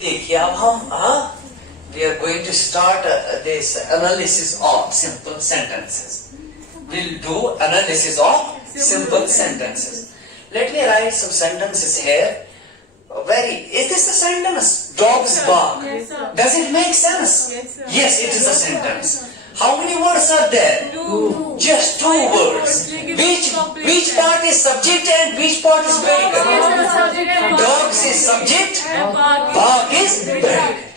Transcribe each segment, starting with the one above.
देखिए अब हम we are going to start this analysis of simple sentences. We'll do analysis of simple sentences. Let me write some sentences here. Is this a sentence? Dogs bark. Yes, sir. Does it make sense? Yes, sir. Yes, it is a sentence. How many words are there? Two. Just two words. Which part is subject and which part is predicate? Dogs is subject, bark is predicate.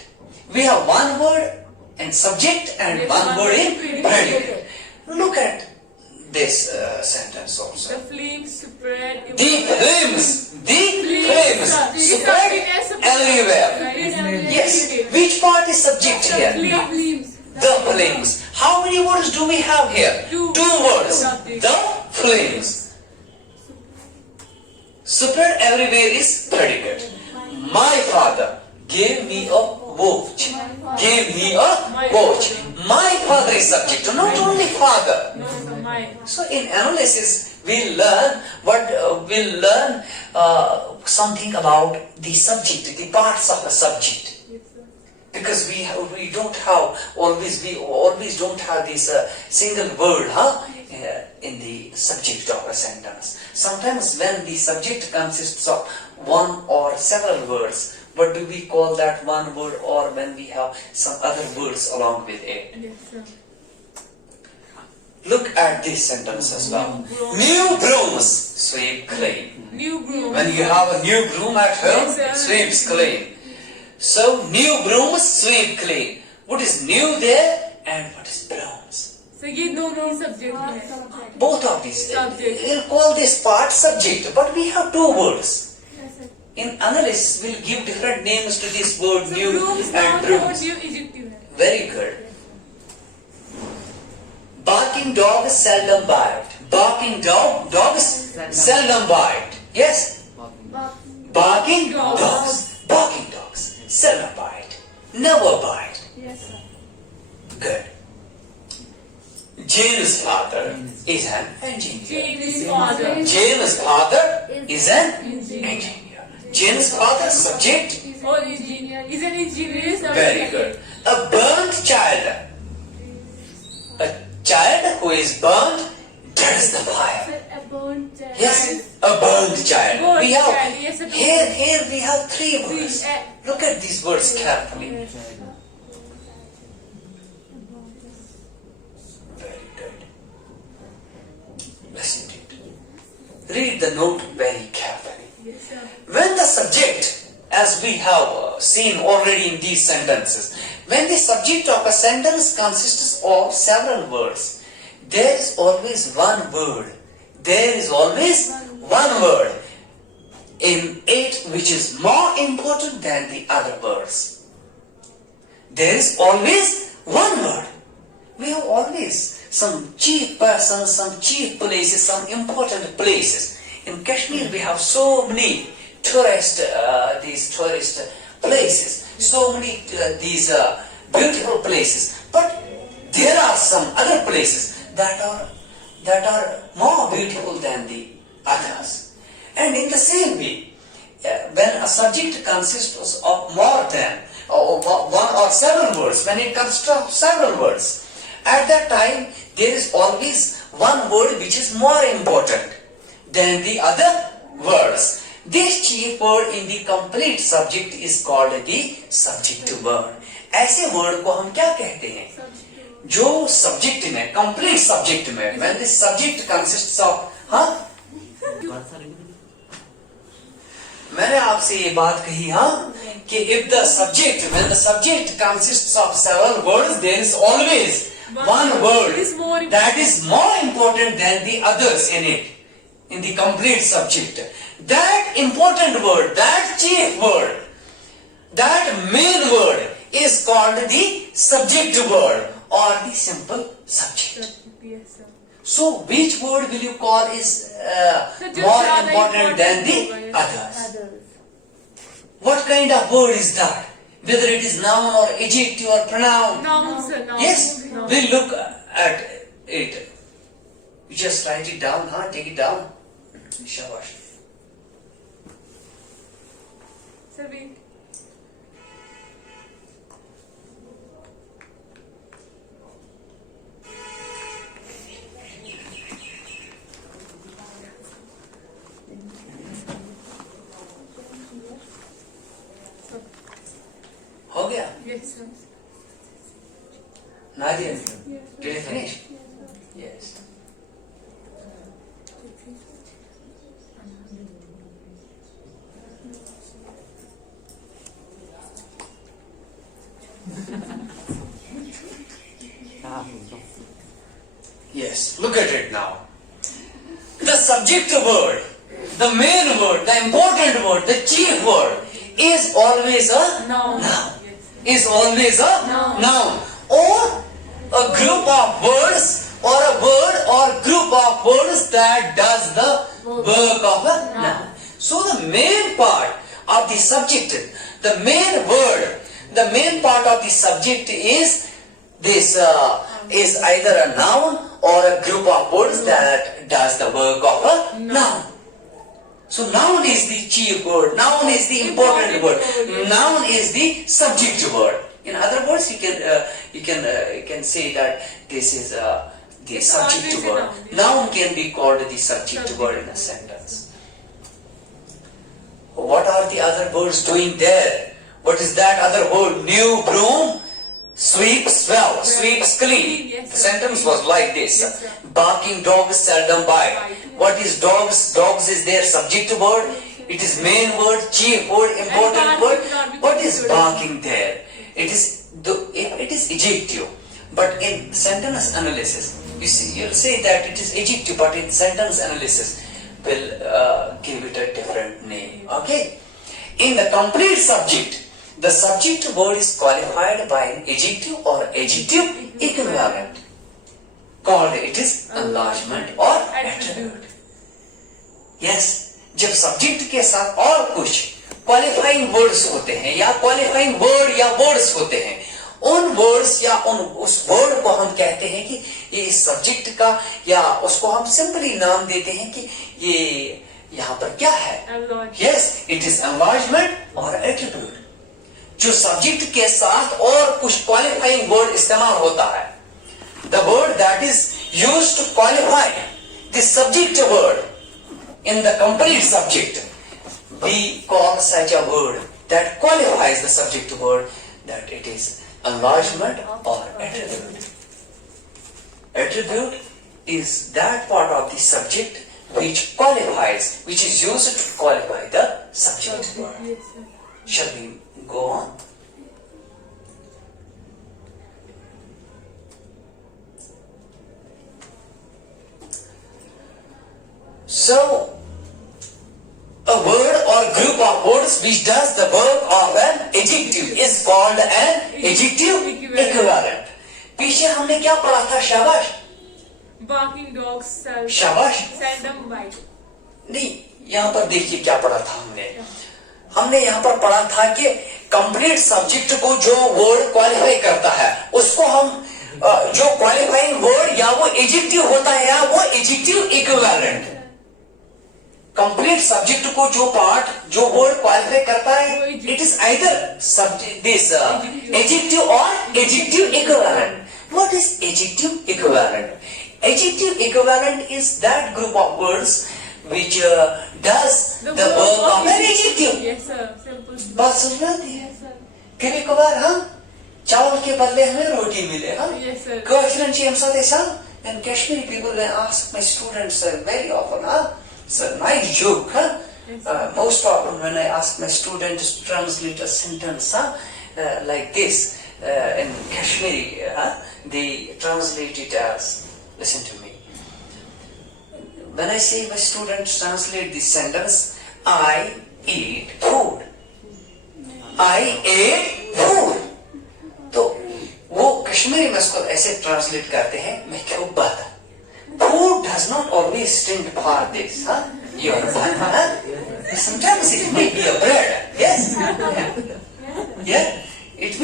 We have one word in subject and one word in predicate. Look at this sentence also. The flames spread. The flames spread everywhere. Yes. Which part is subject here? Flames. The flames. How many words do we have here? Two. Two words. The flames. Spread everywhere is predicate. My father gave me a watch. Gave me a watch. My father is subject, not only father. No, my. So in analysis, we'll learn something about the subject, the parts of a subject. Because we always don't have this single word in the subject of a sentence. Sometimes when the subject consists of one or several words, what do we call that one word, or when we have some other words along with it? Yes, sir. Look at this sentence as well. New brooms sweep clean. New broom. When you have a new broom at home, Yes, sir. it sweeps clean. So new brooms sweep clean. What is new there and what is brooms? So ये दोनों subject हैं. Both of these. Subject. We'll call this part subject, but we have two words. In analysis, we'll give different names to this word So new brooms and noun brooms. और new adjective है. Very good. Barking dogs seldom bite. Barking dogs seldom bite. Yes? Barking dogs seldom bite. Never bite. Yes, sir. Good. Jane's father is an engineer. Jane's father. Jane's father is an engineer. Jane's father subject. Or engineer. Is an engineer. Very good. A burnt child. A child who is burnt, that is the fire. Yes, a burnt child. Burnt We have child, yes, a here we have three words. Look at these words carefully. Very good. Listen to it. Read the note very carefully. Yes, sir. When the subject, as we have seen already in these sentences, when the subject of a sentence consists of several words, there is always one word. There is always one word in it which is more important than the other words. There is always one word. We have always some chief persons, some chief places, some important places. In Kashmir, we have so many tourist places, so many these beautiful places. But there are some other places that are more beautiful than the others. And in the same way, when a subject consists of more than one or several words, when it consists of several words, at that time there is always one word which is more important than the other words. This chief word in the complete subject is called the subject word. ऐसे word को हम क्या कहते हैं? जो subject में, complete subject में, when the subject consists of, मैंने आपसे ये बात कही कि if the subject, when the subject consists of several words, there is always one word that is more important than the others in it, in the complete subject. That important word, that chief word, that main word is called the subject word or the simple subject. Yes, sir. So which word will you call is more important than the others? What kind of word is that? Whether it is noun or adjective or pronoun? Noun, sir. Noun. Yes, Noun. we'll look at it. You just write it down, take it down. Shabash. Sir, wait. हो गया? Yes, sir. Nadia, Yes. did you finish? Yes. Yes, look at it now. The subject word, the main word, the important word, the chief word is always a Noun. noun. Yes. Is always a Noun. noun. Or a group of words or a word or group of words that does the work of a noun. So the main part of the subject, the main word, the main part of the subject is this is either a noun or a group of words that does the work of a noun. So noun is the chief word, noun is the important word, noun is the subject word. In other words, you can say that this is the It's subject always a word. noun. Noun can be called the subject word in a sentence. What are the other words doing there? What is that other word? New broom, sweeps well, sweeps clean. Yes, The sir. sentence was like this. Yes, sir. Barking dogs seldom bite. Bite. What is dogs? Dogs is their subject word. It is main word, chief word, important barking word. cannot be What is considered. barking there? It is adjective. But in sentence analysis, you'll say that it is adjective, but in sentence analysis, will give it a different name. Okay? In the complete subject, the subject word is qualified by an adjective or adjective equivalent. Called it is enlargement or attribute. Yes, जब subject के साथ और कुछ qualifying words होते हैं या qualifying word या words होते हैं, उन वर्ड्स या उस वर्ड को हम कहते हैं कि ये इस सब्जेक्ट का, या उसको हम सिंपली नाम देते हैं कि ये यहाँ पर क्या है. Enlargement. Yes, it is enlargement और एट्रीब्यूट. जो सब्जेक्ट के साथ और कुछ क्वालिफाइंग वर्ड इस्तेमाल होता है, the word that is used to qualify the subject word in the complete subject, we call such a word that qualifies the subject word that it is enlargement or attribute. Attribute is that part of the subject which qualifies, which is used to qualify the subject word. Yes, sir. Shall we go on? So, a word or group of words which does the work of an adjective is called an adjective equivalent. पीछे हमने क्या पढ़ा था? शाबाश. Barking dogs शाबाश. seldom bite. नहीं, यहाँ पर देखिए क्या पढ़ा था हमने. हमने यहाँ पर पढ़ा था कि कंप्लीट सब्जेक्ट को जो वर्ड क्वालिफाई करता है, उसको हम जो क्वालिफाइंग वर्ड या वो एडजेक्टिव होता है या वो एडजेक्टिव इक्विवेलेंट. कंप्लीट सब्जेक्ट को जो पार्ट जो वर्ड क्वालिफाई करता है, it is either this adjective और adjective equivalent. What is adjective equivalent? Adjective equivalent is that group of words which does the work of an adjective. Yes, sir. Simple. बात समझ में आती है? Yes, sir. कभी कभार हम चावल के बदले हमें रोटी मिले. Yes, sir. Question ci am state some, and Kashmiri people ask my students very often, it's a nice joke, Yes, most often when I ask my students to translate a sentence like this in Kashmiri, they translate it as, listen to me. When I say my students translate this sentence, I eat food. I ate food. तो वो कश्मीरी में उसको ऐसे translate करते हैं, मैं क्यों बात. Food does not always stand for this, your body. Sometimes it may be a bread, yes. Yeah, it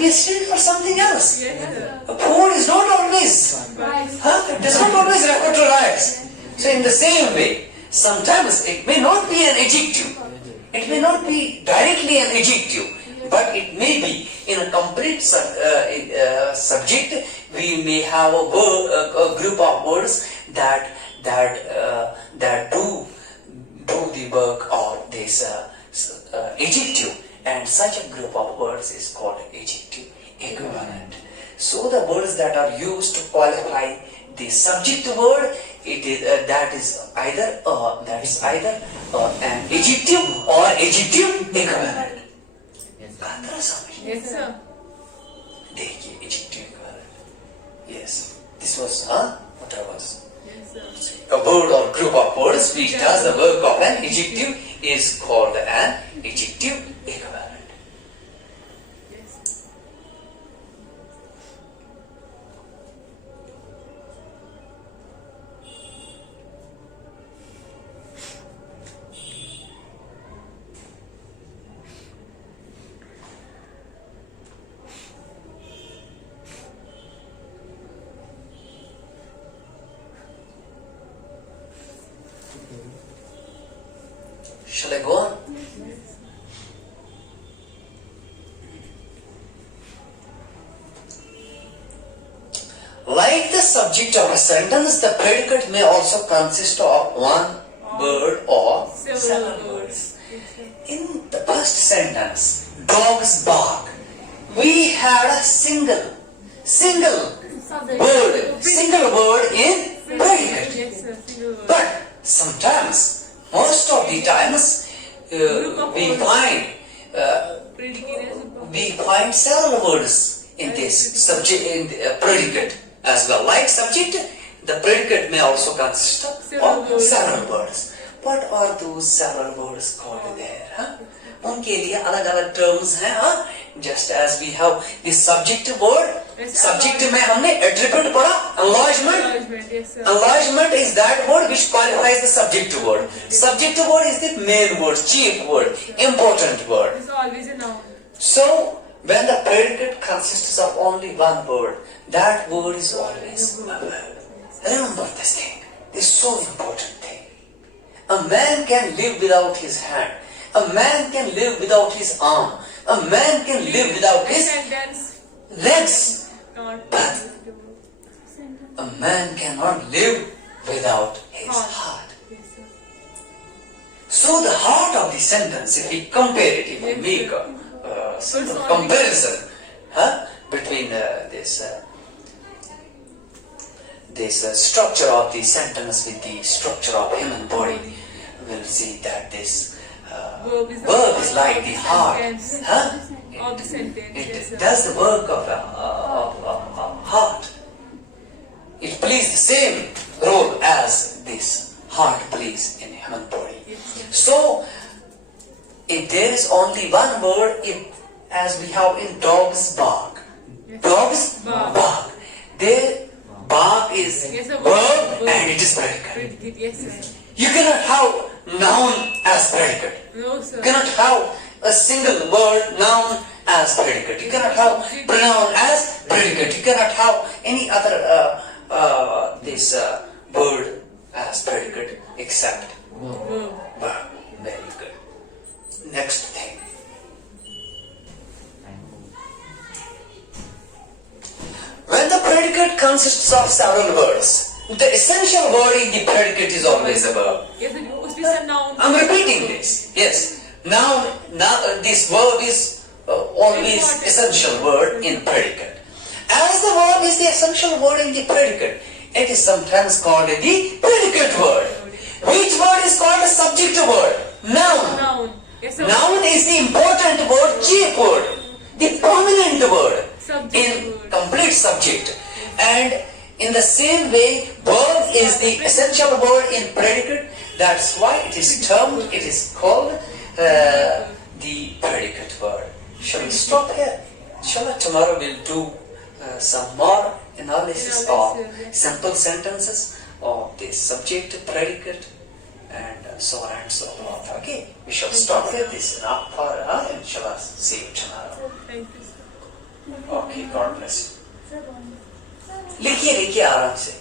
may stand for something else. Yes, sir. Food is not always. Rice. It does not always refer to rice. So in the same way, sometimes it may not be an adjective. It may not be directly an adjective, but it may be in a complete subject. We may have a group of words that do the work of this adjective. and such a group of words is called adjective equivalent. So the words that are used to qualify the subject word, it is that is either an adjective or adjective equivalent. बात समझ Yes, sir. देखिए adjective equivalent. Yes, this was what I was. Yes, sir. A word or group of words which does the work of an adjective is called an adjective equivalent. Yes. Shall I go on? Like the subject of a sentence, the predicate may also consist of one word or several words. Yes, sir. In the first sentence, dogs bark, we had a single word in predicate. Yes, sir. Single word. But sometimes, most of the times, we find several words in this subject, in the predicate as well. Like subject, the predicate may also consist of several words. What are those several words called there? उनके लिए अलग अलग terms हैं. Just as we have the subject word, subject में हमने attribute पढ़ा, enlargement. Yes, sir. Enlargement is that word which qualifies the subject word. Subject word is the main word, chief word, important word. It's always a noun. So, when the predicate consists of only one word, that word is always a verb. Remember this thing. This is so important thing. A man can live without his hand. A man can live without his arm. A man can live without his Sentence. legs. Not. But a man cannot live without his heart. Yes, sir. So the heart of the sentence, if we compare it, if we make a simple comparison between this structure of the sentence with the structure of human body, we'll see that this Verb is like the heart. Of the sentence. Yes, It sir. does the work of a heart. It plays the same role as this heart plays in human body. Yes, sir. So, if there is only one word, as we have in dogs bark. Dogs bark. Their bark is Yes, sir. verb and it is predicate. Predicate. Yes, sir. You cannot have noun as predicate. No, sir. You cannot have a single word noun as predicate. You cannot have pronoun as predicate. You cannot have any other this word as predicate except Verb. verb. Very good. Next thing. When the predicate consists of several words, the essential word in the predicate is always a verb. Yes, sir. Usme se noun. I'm repeating this. Yes. Now this verb is always essential word in predicate. As the verb is the essential word in the predicate, it is sometimes called the predicate word. Which word is called a subject word? Noun. Noun. Yes, sir. Noun is the important word, chief word, the prominent word Subject in word. complete subject. And in the same way, verb is the essential word in predicate. That's why it is termed, it is called the predicate word. Shall we stop here? Inshallah, tomorrow we'll do some more analysis of simple sentences of the subject, predicate, and so on and so forth. Okay, we shall stop here. This is enough for inshallah. See you tomorrow. Thank you, sir. Okay, God bless you. लिखिए लिखिए आराम से.